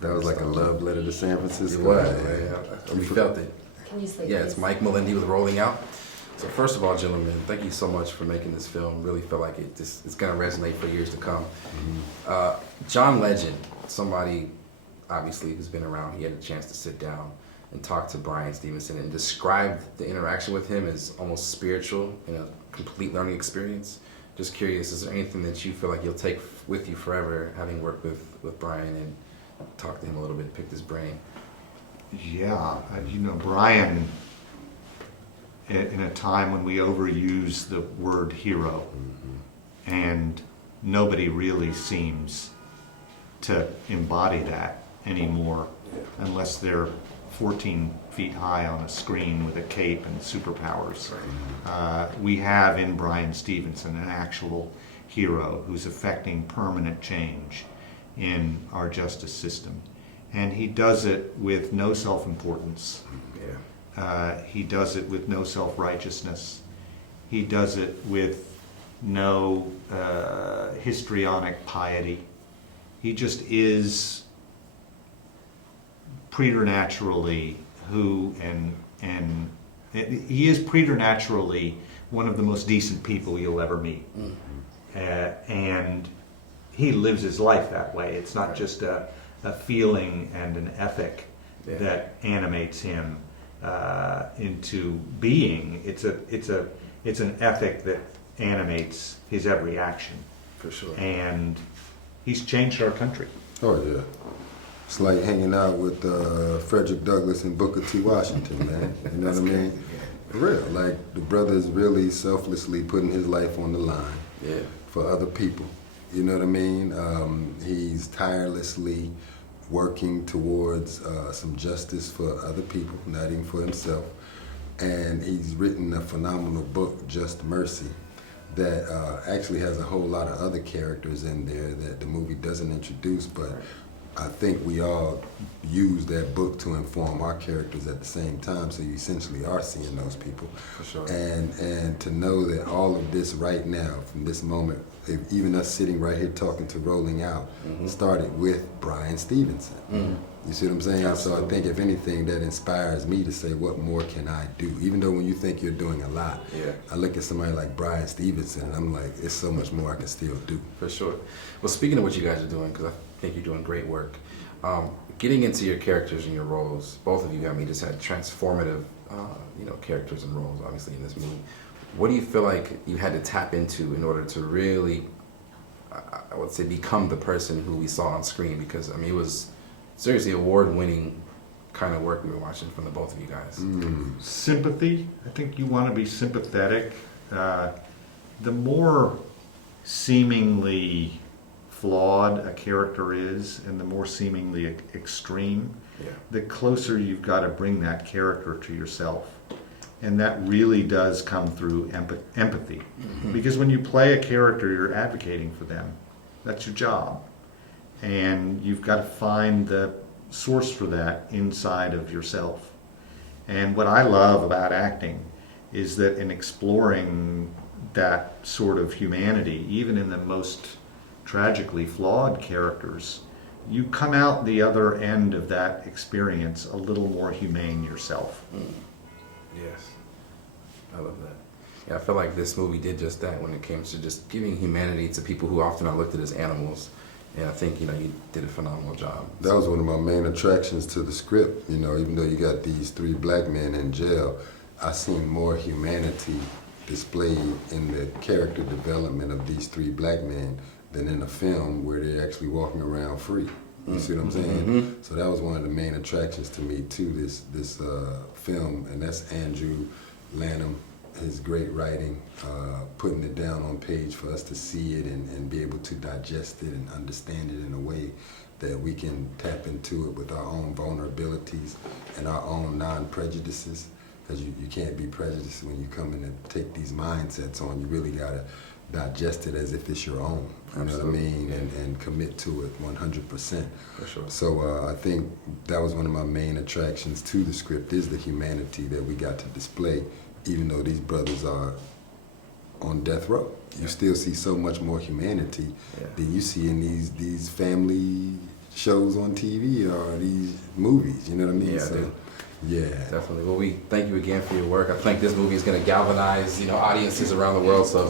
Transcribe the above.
That was like a love letter to San Francisco. It was, yeah. We felt it. Can you say Yeah, please? it's Mike Melendi with Rolling Out. So first of all, gentlemen, thank you so much for making this film. Really feel like it's going to resonate for years to come. John Legend, somebody obviously who's been around, he had a chance to sit down and talk to Bryan Stevenson and describe the interaction with him as almost spiritual and a complete learning experience. Just curious, is there anything that you feel like you'll take with you forever, having worked with Bryan and talked to him a little bit, picked his brain? Yeah, Bryan, in a time when we overuse the word hero, and nobody really seems to embody that anymore, unless they're 14 feet high on a screen with a cape and superpowers. We have in Bryan Stevenson an actual hero who's affecting permanent change in our justice system. And he does it with no self-importance. He does it with no self-righteousness. He does it with no histrionic piety. He just is preternaturally and he is preternaturally one of the most decent people you'll ever meet. And he lives his life that way. It's not just a feeling and an ethic that animates him into being. It's an ethic that animates his every action. For sure. And he's changed our country. Oh yeah. It's like hanging out with Frederick Douglass and Booker T. Washington, man. You know what I mean? For real. Like, the brother's really selflessly putting his life on the line for other people. You know what I mean? He's tirelessly working towards some justice for other people, not even for himself. And he's written a phenomenal book, Just Mercy, that actually has a whole lot of other characters in there that the movie doesn't introduce, but I think we all use that book to inform our characters at the same time, so you essentially are seeing those people. For sure. And to know that all of this right now, from this moment, even us sitting right here talking to Rolling Out, started with Bryan Stevenson. You see what I'm saying? Absolutely. So I think if anything, that inspires me to say, what more can I do? Even though when you think you're doing a lot, I look at somebody like Bryan Stevenson and I'm like, it's so much more I can still do. For sure. Well, speaking of what you guys are doing, because I think you're doing great work, getting into your characters and your roles, both of you, I mean, just had transformative, characters and roles, obviously, in this movie. What do you feel like you had to tap into in order to really, I would say, become the person who we saw on screen? Because, I mean, it was seriously award-winning kind of work we were watching from the both of you guys. Sympathy. I think you want to be sympathetic. The more seemingly flawed a character is, and the more seemingly extreme, the closer you've got to bring that character to yourself. And that really does come through empathy. Because when you play a character, you're advocating for them. That's your job. And you've got to find the source for that inside of yourself. And what I love about acting is that in exploring that sort of humanity, even in the most tragically flawed characters, you come out the other end of that experience a little more humane yourself. Yes. I love that. Yeah, I feel like this movie did just that when it came to just giving humanity to people who often are looked at as animals. And I think, you did a phenomenal job. That was one of my main attractions to the script. Even though you got these 3 black men in jail, I seen more humanity displayed in the character development of these 3 black men than in a film where they're actually walking around free. You see what I'm saying? So that was one of the main attractions to me to this film, and that's Andrew Lanham, his great writing, putting it down on page for us to see it and be able to digest it and understand it in a way that we can tap into it with our own vulnerabilities and our own non-prejudices, because you can't be prejudiced when you come in and take these mindsets on. You really got to digest it as if it's your own, you know what I mean, and commit to it 100%. For sure. So I think that was one of my main attractions to the script, is the humanity that we got to display, even though these brothers are on death row. You still see so much more humanity than you see in these family shows on TV or these movies. You know what I mean? Yeah, So, dude. yeah. Definitely. Well, we thank you again for your work. I think this movie is going to galvanize, audiences around the world. So